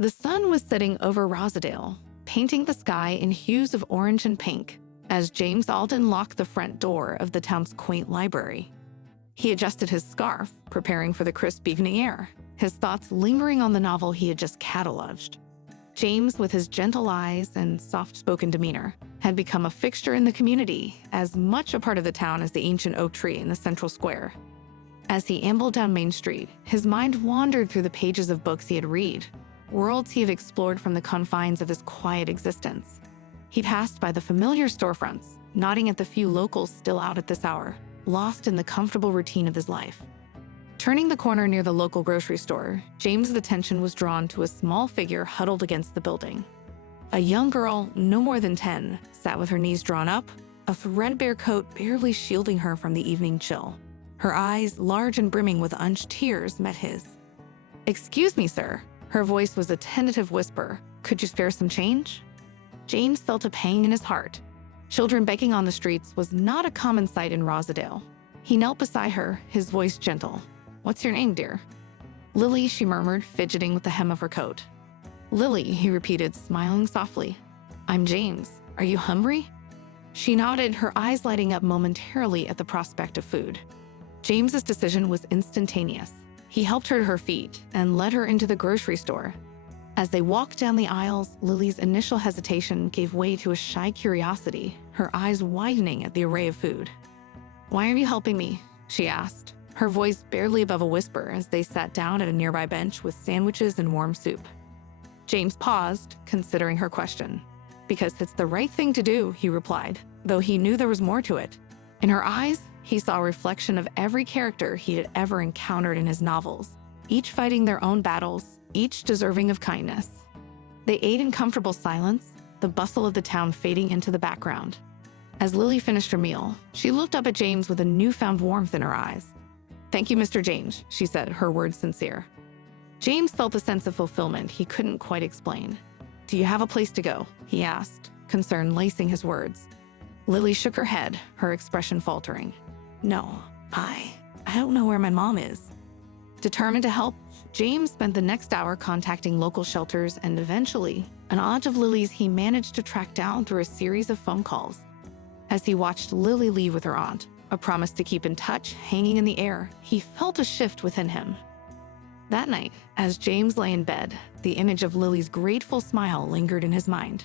The sun was setting over Rosedale, painting the sky in hues of orange and pink, as James Alden locked the front door of the town's quaint library. He adjusted his scarf, preparing for the crisp evening air, his thoughts lingering on the novel he had just cataloged. James, with his gentle eyes and soft-spoken demeanor, had become a fixture in the community, as much a part of the town as the ancient oak tree in the central square. As he ambled down Main Street, his mind wandered through the pages of books he had read, worlds he had explored from the confines of his quiet existence. He passed by the familiar storefronts, nodding at the few locals still out at this hour, lost in the comfortable routine of his life. Turning the corner near the local grocery store, James's attention was drawn to a small figure huddled against the building. A young girl, no more than 10, sat with her knees drawn up, a threadbare coat barely shielding her from the evening chill. Her eyes, large and brimming with unshed tears, met his. "Excuse me, sir." Her voice was a tentative whisper. "Could you spare some change?" James felt a pang in his heart. Children begging on the streets was not a common sight in Rosedale. He knelt beside her, his voice gentle. "What's your name, dear?" "Lily," she murmured, fidgeting with the hem of her coat. "Lily," he repeated, smiling softly. "I'm James. Are you hungry?" She nodded, her eyes lighting up momentarily at the prospect of food. James's decision was instantaneous. He helped her to her feet and led her into the grocery store. As they walked down the aisles, Lily's initial hesitation gave way to a shy curiosity, her eyes widening at the array of food. "Why are you helping me?" she asked, her voice barely above a whisper as they sat down at a nearby bench with sandwiches and warm soup. James paused, considering her question. "Because it's the right thing to do," he replied, though he knew there was more to it. In her eyes, he saw a reflection of every character he had ever encountered in his novels, each fighting their own battles, each deserving of kindness. They ate in comfortable silence, the bustle of the town fading into the background. As Lily finished her meal, she looked up at James with a newfound warmth in her eyes. "Thank you, Mr. James," she said, her words sincere. James felt a sense of fulfillment he couldn't quite explain. "Do you have a place to go?" he asked, concern lacing his words. Lily shook her head, her expression faltering. "No, I don't know where my mom is." Determined to help, James spent the next hour contacting local shelters, and eventually, an aunt of Lily's he managed to track down through a series of phone calls. As he watched Lily leave with her aunt, a promise to keep in touch hanging in the air, he felt a shift within him. That night, as James lay in bed, the image of Lily's grateful smile lingered in his mind.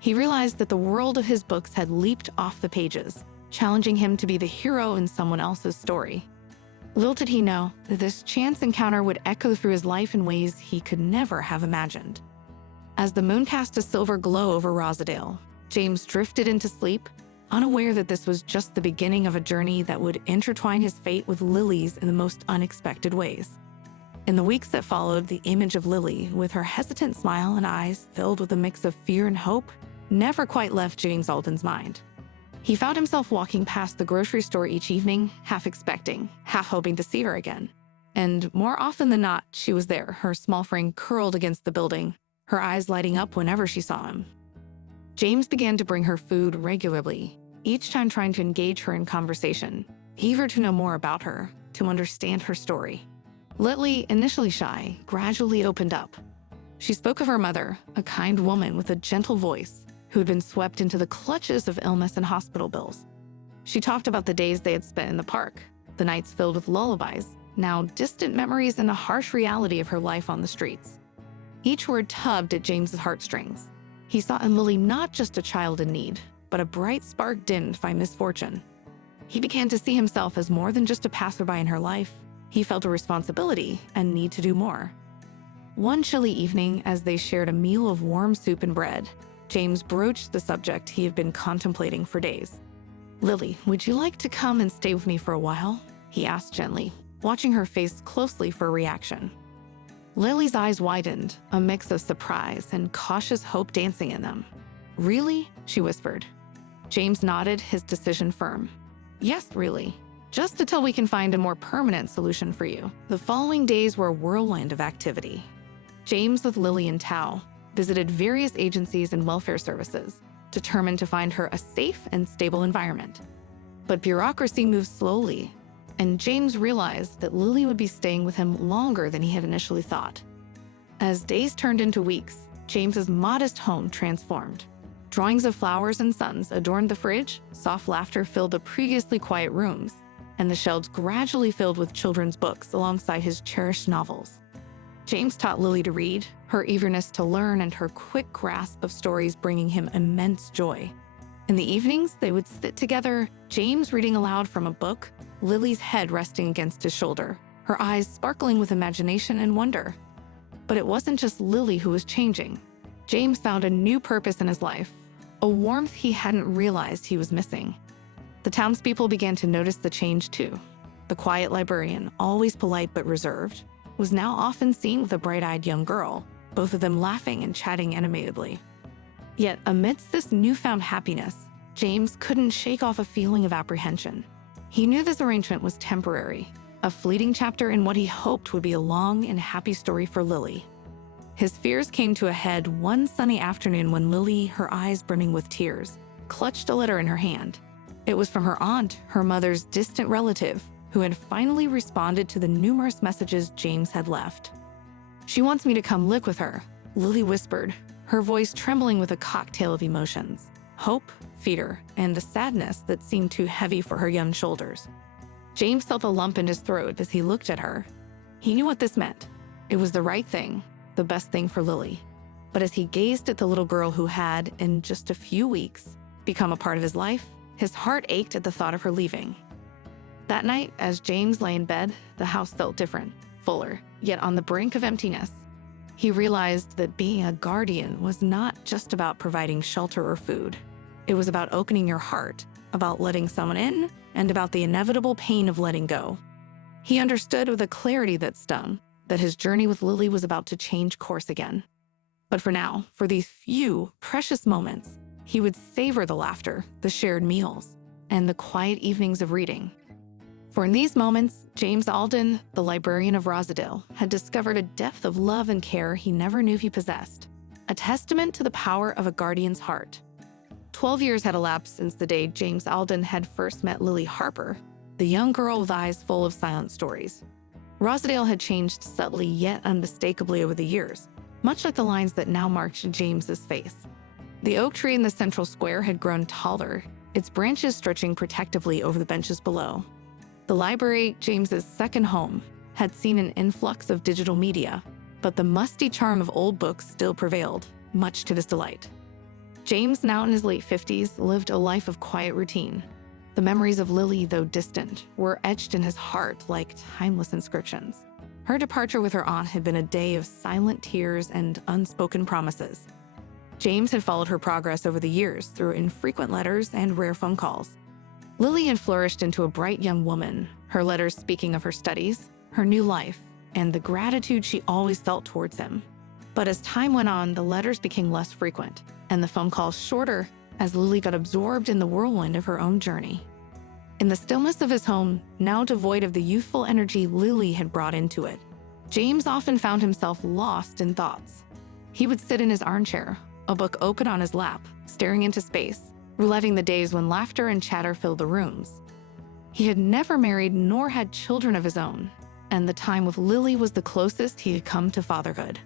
He realized that the world of his books had leaped off the pages, challenging him to be the hero in someone else's story. Little did he know that this chance encounter would echo through his life in ways he could never have imagined. As the moon cast a silver glow over Rosedale, James drifted into sleep, unaware that this was just the beginning of a journey that would intertwine his fate with Lily's in the most unexpected ways. In the weeks that followed, the image of Lily, with her hesitant smile and eyes filled with a mix of fear and hope, never quite left James Alden's mind. He found himself walking past the grocery store each evening, half expecting, half hoping to see her again. And more often than not, she was there, her small frame curled against the building, her eyes lighting up whenever she saw him. James began to bring her food regularly, each time trying to engage her in conversation, eager to know more about her, to understand her story. Lily, initially shy, gradually opened up. She spoke of her mother, a kind woman with a gentle voice, who had been swept into the clutches of illness and hospital bills. She talked about the days they had spent in the park, the nights filled with lullabies, now distant memories and a harsh reality of her life on the streets. Each word tugged at James's heartstrings. He saw in Lily not just a child in need, but a bright spark dimmed by misfortune. He began to see himself as more than just a passerby in her life. He felt a responsibility and need to do more. One chilly evening, as they shared a meal of warm soup and bread, James broached the subject he had been contemplating for days. "Lily, would you like to come and stay with me for a while?" he asked gently, watching her face closely for a reaction. Lily's eyes widened, a mix of surprise and cautious hope dancing in them. "Really?" she whispered. James nodded, his decision firm. "Yes, really. Just until we can find a more permanent solution for you." The following days were a whirlwind of activity. James, with Lily in tow, visited various agencies and welfare services, determined to find her a safe and stable environment. But bureaucracy moved slowly, and James realized that Lily would be staying with him longer than he had initially thought. As days turned into weeks, James's modest home transformed. Drawings of flowers and suns adorned the fridge, soft laughter filled the previously quiet rooms, and the shelves gradually filled with children's books alongside his cherished novels. James taught Lily to read, her eagerness to learn and her quick grasp of stories bringing him immense joy. In the evenings, they would sit together, James reading aloud from a book, Lily's head resting against his shoulder, her eyes sparkling with imagination and wonder. But it wasn't just Lily who was changing. James found a new purpose in his life, a warmth he hadn't realized he was missing. The townspeople began to notice the change too. The quiet librarian, always polite but reserved, was now often seen with a bright-eyed young girl, both of them laughing and chatting animatedly. Yet amidst this newfound happiness, James couldn't shake off a feeling of apprehension. He knew this arrangement was temporary, a fleeting chapter in what he hoped would be a long and happy story for Lily. His fears came to a head one sunny afternoon when Lily, her eyes brimming with tears, clutched a letter in her hand. It was from her aunt, her mother's distant relative, who had finally responded to the numerous messages James had left. "She wants me to come live with her," Lily whispered, her voice trembling with a cocktail of emotions: hope, fear, and a sadness that seemed too heavy for her young shoulders. James felt a lump in his throat as he looked at her. He knew what this meant. It was the right thing, the best thing for Lily. But as he gazed at the little girl who had, in just a few weeks, become a part of his life, his heart ached at the thought of her leaving. That night, as James lay in bed, the house felt different, fuller, yet on the brink of emptiness. He realized that being a guardian was not just about providing shelter or food. It was about opening your heart, about letting someone in, and about the inevitable pain of letting go. He understood with a clarity that stung that his journey with Lily was about to change course again. But for now, for these few precious moments, he would savor the laughter, the shared meals, and the quiet evenings of reading. For in these moments, James Alden, the librarian of Rosedale, had discovered a depth of love and care he never knew he possessed, a testament to the power of a guardian's heart. 12 years had elapsed since the day James Alden had first met Lily Harper, the young girl with eyes full of silent stories. Rosedale had changed subtly yet unmistakably over the years, much like the lines that now marked James's face. The oak tree in the central square had grown taller, its branches stretching protectively over the benches below. The library, James's second home, had seen an influx of digital media, but the musty charm of old books still prevailed, much to his delight. James, now in his late 50s, lived a life of quiet routine. The memories of Lily, though distant, were etched in his heart like timeless inscriptions. Her departure with her aunt had been a day of silent tears and unspoken promises. James had followed her progress over the years through infrequent letters and rare phone calls. Lily had flourished into a bright young woman, her letters speaking of her studies, her new life, and the gratitude she always felt towards him. But as time went on, the letters became less frequent, and the phone calls shorter as Lily got absorbed in the whirlwind of her own journey. In the stillness of his home, now devoid of the youthful energy Lily had brought into it, James often found himself lost in thoughts. He would sit in his armchair, a book open on his lap, staring into space, reliving the days when laughter and chatter filled the rooms. He had never married nor had children of his own, and the time with Lily was the closest he had come to fatherhood.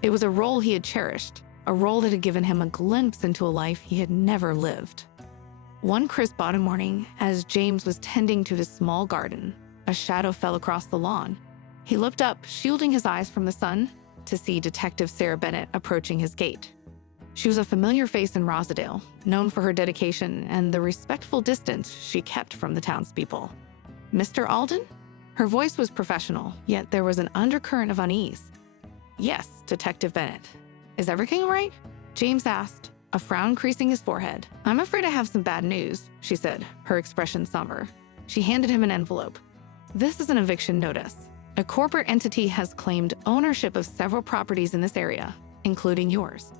It was a role he had cherished, a role that had given him a glimpse into a life he had never lived. One crisp autumn morning, as James was tending to his small garden, a shadow fell across the lawn. He looked up, shielding his eyes from the sun, to see Detective Sarah Bennett approaching his gate. She was a familiar face in Rosedale, known for her dedication and the respectful distance she kept from the townspeople. "Mr. Alden?" Her voice was professional, yet there was an undercurrent of unease. "Yes, Detective Bennett. Is everything all right?" James asked, a frown creasing his forehead. "I'm afraid I have some bad news," she said, her expression somber. She handed him an envelope. "This is an eviction notice. A corporate entity has claimed ownership of several properties in this area, including yours."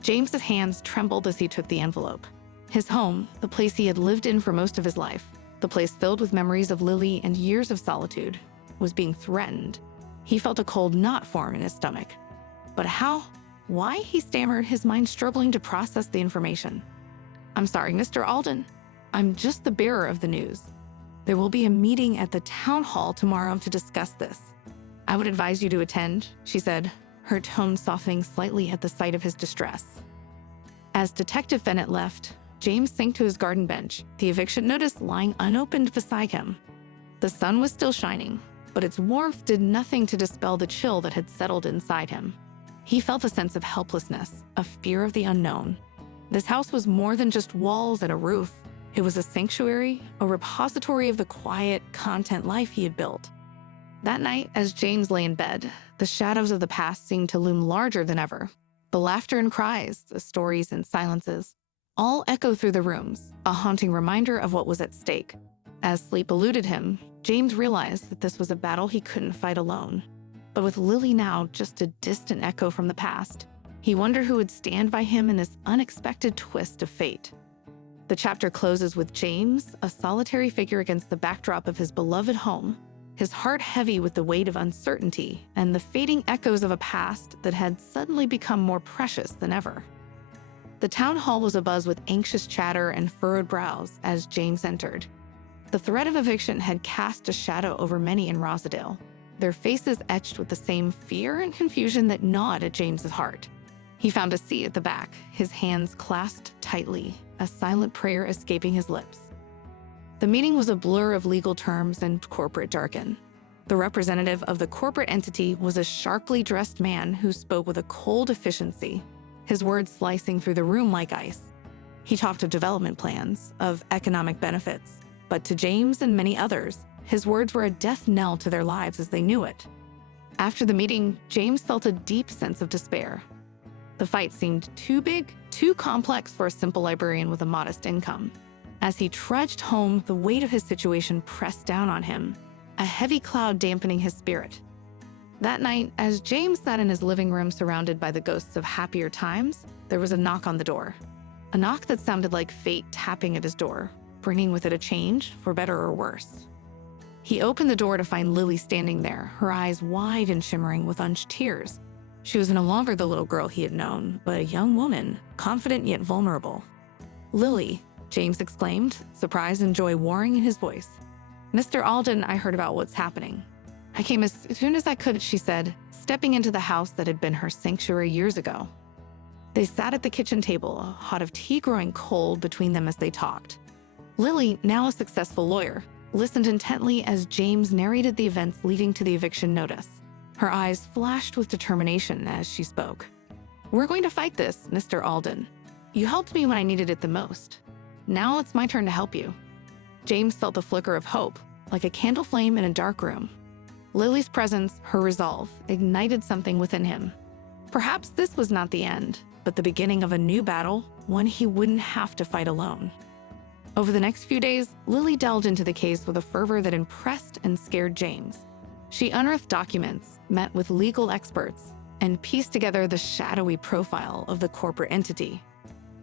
James's hands trembled as he took the envelope. His home, the place he had lived in for most of his life, the place filled with memories of Lily and years of solitude, was being threatened. He felt a cold knot form in his stomach. But how? Why? He stammered, his mind struggling to process the information. "I'm sorry, Mr. Alden. I'm just the bearer of the news. There will be a meeting at the town hall tomorrow to discuss this. I would advise you to attend," she said, her tone softening slightly at the sight of his distress. As Detective Bennett left, James sank to his garden bench, the eviction notice lying unopened beside him. The sun was still shining, but its warmth did nothing to dispel the chill that had settled inside him. He felt a sense of helplessness, a fear of the unknown. This house was more than just walls and a roof. It was a sanctuary, a repository of the quiet, content life he had built. That night, as James lay in bed, the shadows of the past seemed to loom larger than ever. The laughter and cries, the stories and silences, all echoed through the rooms, a haunting reminder of what was at stake. As sleep eluded him, James realized that this was a battle he couldn't fight alone. But with Lily now just a distant echo from the past, he wondered who would stand by him in this unexpected twist of fate. The chapter closes with James, a solitary figure against the backdrop of his beloved home, his heart heavy with the weight of uncertainty and the fading echoes of a past that had suddenly become more precious than ever. The town hall was abuzz with anxious chatter and furrowed brows as James entered. The threat of eviction had cast a shadow over many in Rosedale, their faces etched with the same fear and confusion that gnawed at James's heart. He found a seat at the back, his hands clasped tightly, a silent prayer escaping his lips. The meeting was a blur of legal terms and corporate jargon. The representative of the corporate entity was a sharply dressed man who spoke with a cold efficiency, his words slicing through the room like ice. He talked of development plans, of economic benefits, but to James and many others, his words were a death knell to their lives as they knew it. After the meeting, James felt a deep sense of despair. The fight seemed too big, too complex for a simple librarian with a modest income. As he trudged home, the weight of his situation pressed down on him, a heavy cloud dampening his spirit. That night, as James sat in his living room surrounded by the ghosts of happier times, there was a knock on the door. A knock that sounded like fate tapping at his door, bringing with it a change, for better or worse. He opened the door to find Lily standing there, her eyes wide and shimmering with unshed tears. She was no longer the little girl he had known, but a young woman, confident yet vulnerable. "Lily," James exclaimed, surprise and joy warring in his voice. "Mr. Alden, I heard about what's happening. I came as soon as I could," she said, stepping into the house that had been her sanctuary years ago. They sat at the kitchen table, a pot of tea growing cold between them as they talked. Lily, now a successful lawyer, listened intently as James narrated the events leading to the eviction notice. Her eyes flashed with determination as she spoke. "We're going to fight this, Mr. Alden. You helped me when I needed it the most. Now it's my turn to help you." James felt the flicker of hope, like a candle flame in a dark room. Lily's presence, her resolve, ignited something within him. Perhaps this was not the end, but the beginning of a new battle, one he wouldn't have to fight alone. Over the next few days, Lily delved into the case with a fervor that impressed and scared James. She unearthed documents, met with legal experts, and pieced together the shadowy profile of the corporate entity.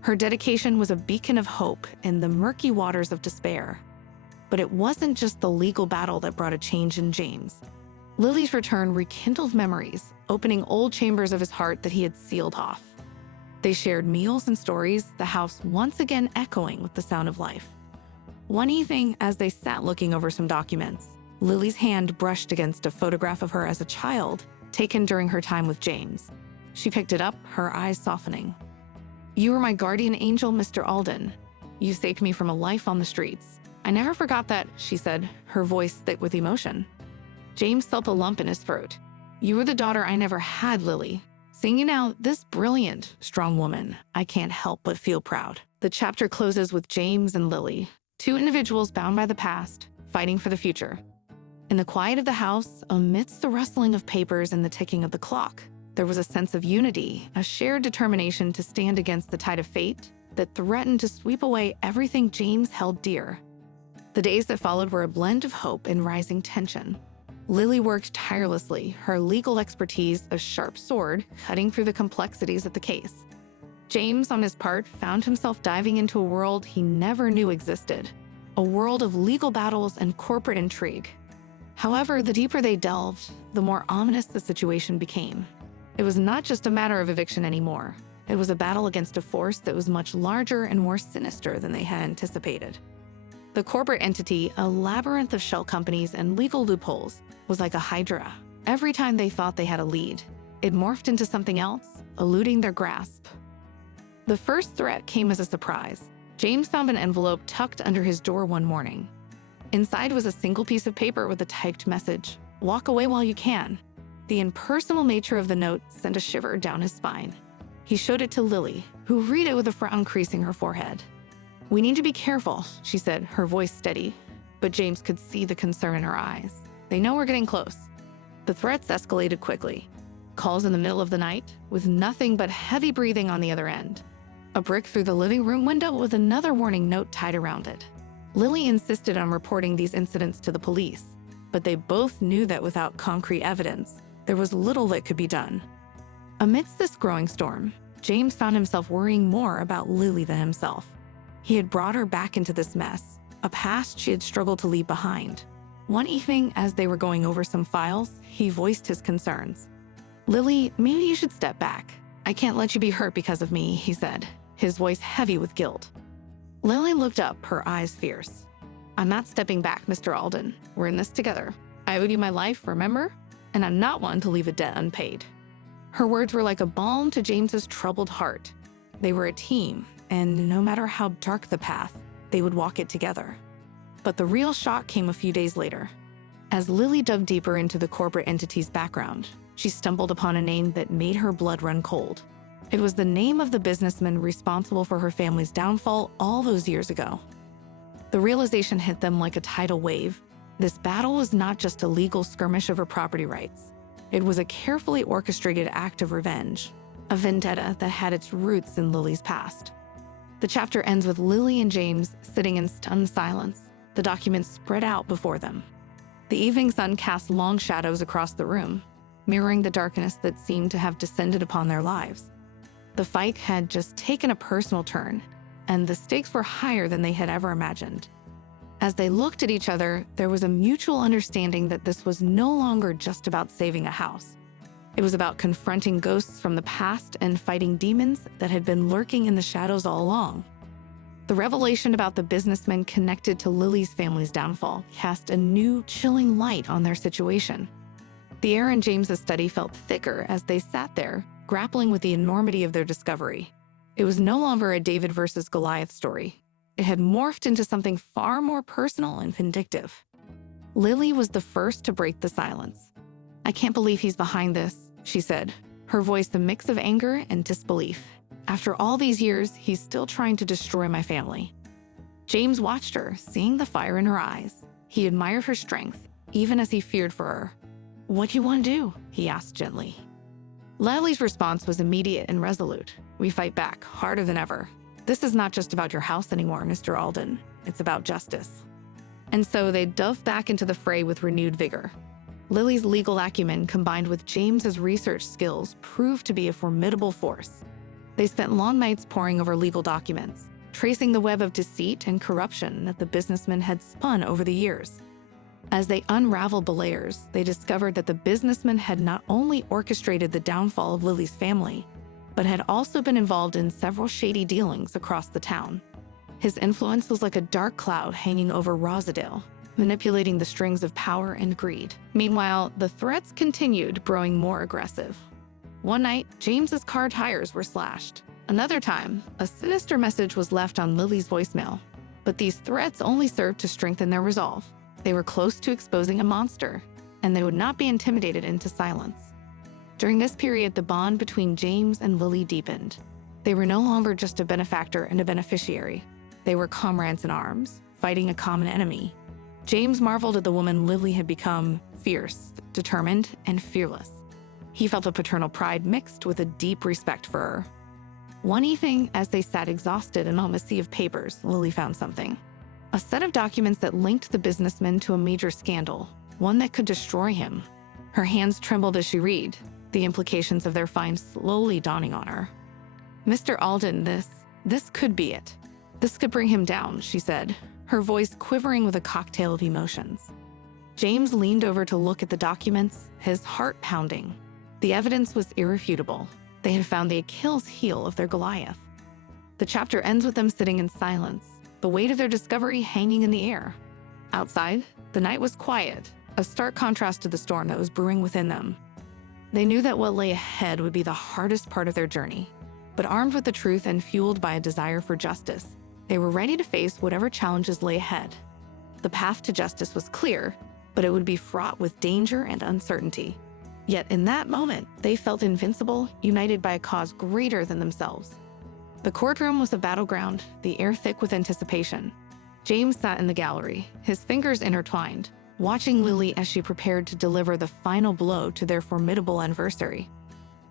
Her dedication was a beacon of hope in the murky waters of despair. But it wasn't just the legal battle that brought a change in James. Lily's return rekindled memories, opening old chambers of his heart that he had sealed off. They shared meals and stories, the house once again echoing with the sound of life. One evening, as they sat looking over some documents, Lily's hand brushed against a photograph of her as a child, taken during her time with James. She picked it up, her eyes softening. "You were my guardian angel, Mr. Alden. You saved me from a life on the streets. I never forgot that," she said, her voice thick with emotion. James felt a lump in his throat. "You were the daughter I never had, Lily. Seeing you now, this brilliant, strong woman, I can't help but feel proud." The chapter closes with James and Lily, two individuals bound by the past, fighting for the future. In the quiet of the house, amidst the rustling of papers and the ticking of the clock, there was a sense of unity, a shared determination to stand against the tide of fate that threatened to sweep away everything James held dear. The days that followed were a blend of hope and rising tension. Lily worked tirelessly, her legal expertise a sharp sword cutting through the complexities of the case. James, on his part, found himself diving into a world he never knew existed, a world of legal battles and corporate intrigue. However, the deeper they delved, the more ominous the situation became. It was not just a matter of eviction anymore. It was a battle against a force that was much larger and more sinister than they had anticipated. The corporate entity, a labyrinth of shell companies and legal loopholes, was like a hydra. Every time they thought they had a lead, it morphed into something else, eluding their grasp. The first threat came as a surprise. James found an envelope tucked under his door one morning. Inside was a single piece of paper with a typed message, "Walk away while you can." The impersonal nature of the note sent a shiver down his spine. He showed it to Lily, who read it with a frown creasing her forehead. "We need to be careful," she said, her voice steady, but James could see the concern in her eyes. "They know we're getting close." The threats escalated quickly. Calls in the middle of the night, with nothing but heavy breathing on the other end. A brick through the living room window with another warning note tied around it. Lily insisted on reporting these incidents to the police, but they both knew that without concrete evidence, there was little that could be done. Amidst this growing storm, James found himself worrying more about Lily than himself. He had brought her back into this mess, a past she had struggled to leave behind. One evening, as they were going over some files, he voiced his concerns. "Lily, maybe you should step back. I can't let you be hurt because of me," he said, his voice heavy with guilt. Lily looked up, her eyes fierce. "I'm not stepping back, Mr. Alden. We're in this together. I owed you my life, remember? And I'm not one to leave a debt unpaid." Her words were like a balm to James's troubled heart. They were a team, and no matter how dark the path, they would walk it together. But the real shock came a few days later. As Lily dug deeper into the corporate entity's background, she stumbled upon a name that made her blood run cold. It was the name of the businessman responsible for her family's downfall all those years ago. The realization hit them like a tidal wave. This battle was not just a legal skirmish over property rights. It was a carefully orchestrated act of revenge, a vendetta that had its roots in Lily's past. The chapter ends with Lily and James sitting in stunned silence, the documents spread out before them. The evening sun cast long shadows across the room, mirroring the darkness that seemed to have descended upon their lives. The fight had just taken a personal turn, and the stakes were higher than they had ever imagined. As they looked at each other, there was a mutual understanding that this was no longer just about saving a house. It was about confronting ghosts from the past and fighting demons that had been lurking in the shadows all along. The revelation about the businessmen connected to Lily's family's downfall cast a new, chilling light on their situation. The air in James's study felt thicker as they sat there, grappling with the enormity of their discovery. It was no longer a David versus Goliath story. It had morphed into something far more personal and vindictive. Lily was the first to break the silence. "I can't believe he's behind this," she said, her voice a mix of anger and disbelief. "After all these years, he's still trying to destroy my family." James watched her, seeing the fire in her eyes. He admired her strength, even as he feared for her. "What do you want to do?" he asked gently. Lily's response was immediate and resolute. "We fight back, harder than ever. This is not just about your house anymore, Mr. Alden. It's about justice." And so they dove back into the fray with renewed vigor. Lily's legal acumen combined with James's research skills proved to be a formidable force. They spent long nights poring over legal documents, tracing the web of deceit and corruption that the businessmen had spun over the years. As they unraveled the layers, they discovered that the businessman had not only orchestrated the downfall of Lily's family, but had also been involved in several shady dealings across the town. His influence was like a dark cloud hanging over Rosedale, manipulating the strings of power and greed. Meanwhile, the threats continued, growing more aggressive. One night, James's car tires were slashed. Another time, a sinister message was left on Lily's voicemail. But these threats only served to strengthen their resolve. They were close to exposing a monster, and they would not be intimidated into silence. During this period, the bond between James and Lily deepened. They were no longer just a benefactor and a beneficiary. They were comrades in arms, fighting a common enemy. James marveled at the woman Lily had become, fierce, determined, and fearless. He felt a paternal pride mixed with a deep respect for her. One evening, as they sat exhausted among a sea of papers, Lily found something. A set of documents that linked the businessman to a major scandal, one that could destroy him. Her hands trembled as she read, the implications of their find slowly dawning on her. "Mr. Alden, this could be it. This could bring him down," she said, her voice quivering with a cocktail of emotions. James leaned over to look at the documents, his heart pounding. The evidence was irrefutable. They had found the Achilles heel of their Goliath. The chapter ends with them sitting in silence, the weight of their discovery hanging in the air. Outside, the night was quiet, a stark contrast to the storm that was brewing within them. They knew that what lay ahead would be the hardest part of their journey. But armed with the truth and fueled by a desire for justice, they were ready to face whatever challenges lay ahead. The path to justice was clear, but it would be fraught with danger and uncertainty. Yet in that moment, they felt invincible, united by a cause greater than themselves. The courtroom was a battleground, the air thick with anticipation. James sat in the gallery, his fingers intertwined, watching Lily as she prepared to deliver the final blow to their formidable adversary.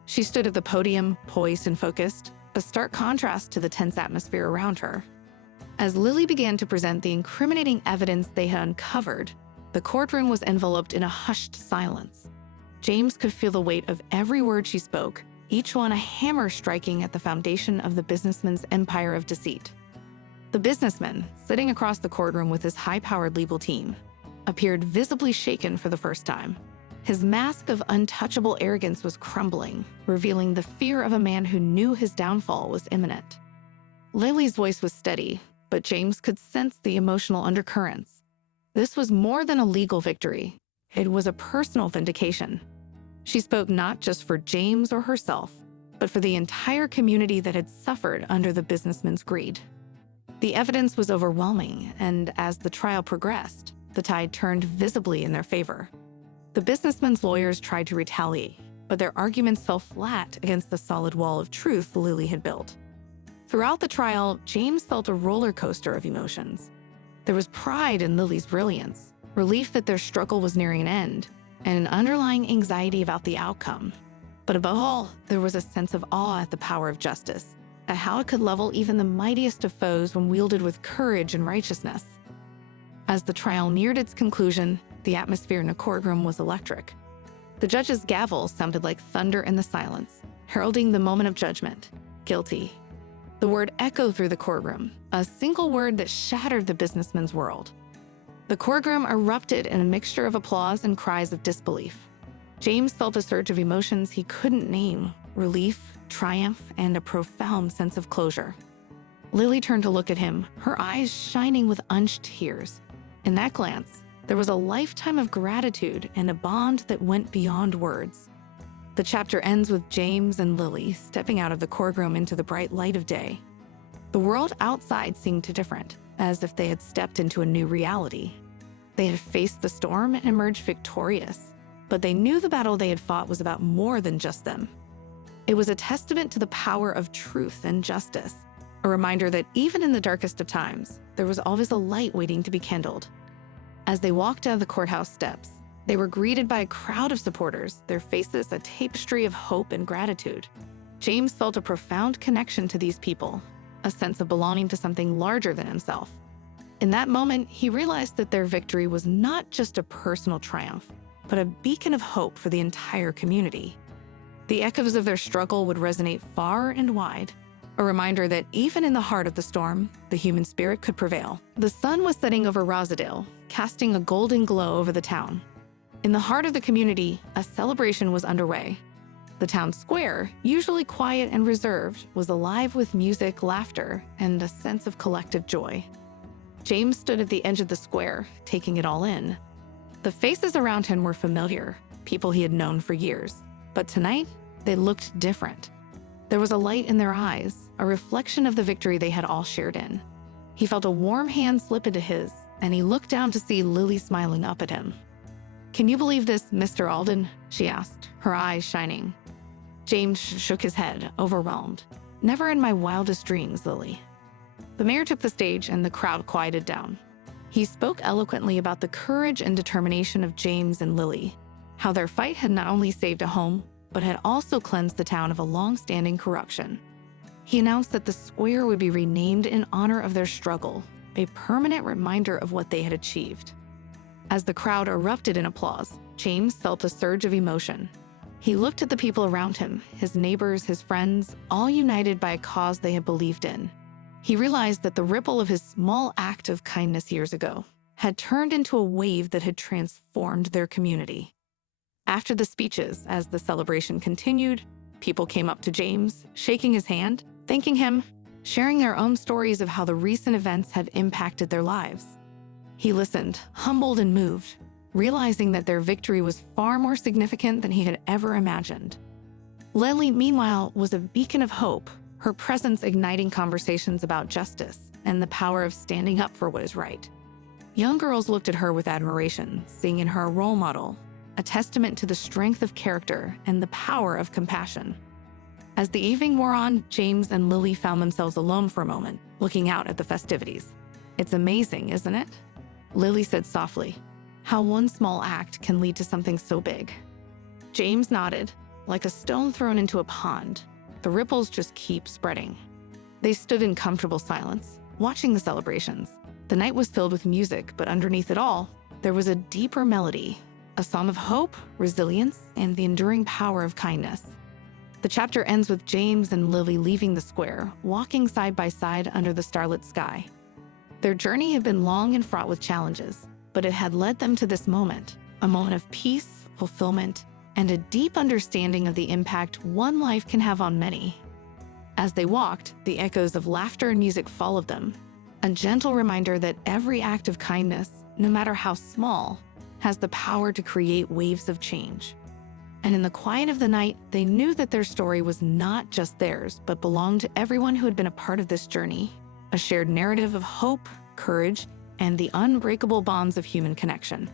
She stood at the podium, poised and focused, a stark contrast to the tense atmosphere around her. As Lily began to present the incriminating evidence they had uncovered, the courtroom was enveloped in a hushed silence. James could feel the weight of every word she spoke, each one a hammer striking at the foundation of the businessman's empire of deceit. The businessman, sitting across the courtroom with his high-powered legal team, appeared visibly shaken for the first time. His mask of untouchable arrogance was crumbling, revealing the fear of a man who knew his downfall was imminent. Lily's voice was steady, but James could sense the emotional undercurrents. This was more than a legal victory. It was a personal vindication. She spoke not just for James or herself, but for the entire community that had suffered under the businessman's greed. The evidence was overwhelming, and as the trial progressed, the tide turned visibly in their favor. The businessman's lawyers tried to retaliate, but their arguments fell flat against the solid wall of truth Lily had built. Throughout the trial, James felt a roller coaster of emotions. There was pride in Lily's brilliance, relief that their struggle was nearing an end, and an underlying anxiety about the outcome. But above all, there was a sense of awe at the power of justice, at how it could level even the mightiest of foes when wielded with courage and righteousness. As the trial neared its conclusion, the atmosphere in the courtroom was electric. The judge's gavel sounded like thunder in the silence, heralding the moment of judgment. Guilty. The word echoed through the courtroom, a single word that shattered the businessman's world. The courtroom erupted in a mixture of applause and cries of disbelief. James felt a surge of emotions he couldn't name: relief, triumph, and a profound sense of closure. Lily turned to look at him, her eyes shining with unshed tears. In that glance, there was a lifetime of gratitude and a bond that went beyond words. The chapter ends with James and Lily stepping out of the courtroom into the bright light of day. The world outside seemed different, as if they had stepped into a new reality. They had faced the storm and emerged victorious, but they knew the battle they had fought was about more than just them. It was a testament to the power of truth and justice, a reminder that even in the darkest of times, there was always a light waiting to be kindled. As they walked down the courthouse steps, they were greeted by a crowd of supporters, their faces a tapestry of hope and gratitude. James felt a profound connection to these people, a sense of belonging to something larger than himself. In that moment, he realized that their victory was not just a personal triumph, but a beacon of hope for the entire community. The echoes of their struggle would resonate far and wide, a reminder that even in the heart of the storm, the human spirit could prevail. The sun was setting over Rosedale, casting a golden glow over the town. In the heart of the community, a celebration was underway. The town square, usually quiet and reserved, was alive with music, laughter, and a sense of collective joy. James stood at the edge of the square, taking it all in. The faces around him were familiar, people he had known for years. But tonight, they looked different. There was a light in their eyes, a reflection of the victory they had all shared in. He felt a warm hand slip into his, and he looked down to see Lily smiling up at him. "Can you believe this, Mr. Alden?" she asked, her eyes shining. James shook his head, overwhelmed. "Never in my wildest dreams, Lily." The mayor took the stage and the crowd quieted down. He spoke eloquently about the courage and determination of James and Lily, how their fight had not only saved a home, but had also cleansed the town of a long-standing corruption. He announced that the square would be renamed in honor of their struggle, a permanent reminder of what they had achieved. As the crowd erupted in applause, James felt a surge of emotion. He looked at the people around him, his neighbors, his friends, all united by a cause they had believed in. He realized that the ripple of his small act of kindness years ago had turned into a wave that had transformed their community. After the speeches, as the celebration continued, people came up to James, shaking his hand, thanking him, sharing their own stories of how the recent events had impacted their lives. He listened, humbled and moved. realizing that their victory was far more significant than he had ever imagined. Lily, meanwhile, was a beacon of hope, her presence igniting conversations about justice and the power of standing up for what is right. Young girls looked at her with admiration, seeing in her a role model, a testament to the strength of character and the power of compassion. As the evening wore on, James and Lily found themselves alone for a moment, looking out at the festivities. "It's amazing, isn't it?" Lily said softly, "how one small act can lead to something so big." James nodded, like a stone thrown into a pond. The ripples just keep spreading. They stood in comfortable silence, watching the celebrations. The night was filled with music, but underneath it all, there was a deeper melody, a song of hope, resilience, and the enduring power of kindness. The chapter ends with James and Lily leaving the square, walking side by side under the starlit sky. Their journey had been long and fraught with challenges, but it had led them to this moment, a moment of peace, fulfillment, and a deep understanding of the impact one life can have on many. As they walked, the echoes of laughter and music followed them, a gentle reminder that every act of kindness, no matter how small, has the power to create waves of change. And in the quiet of the night, they knew that their story was not just theirs, but belonged to everyone who had been a part of this journey, a shared narrative of hope, courage, and the unbreakable bonds of human connection.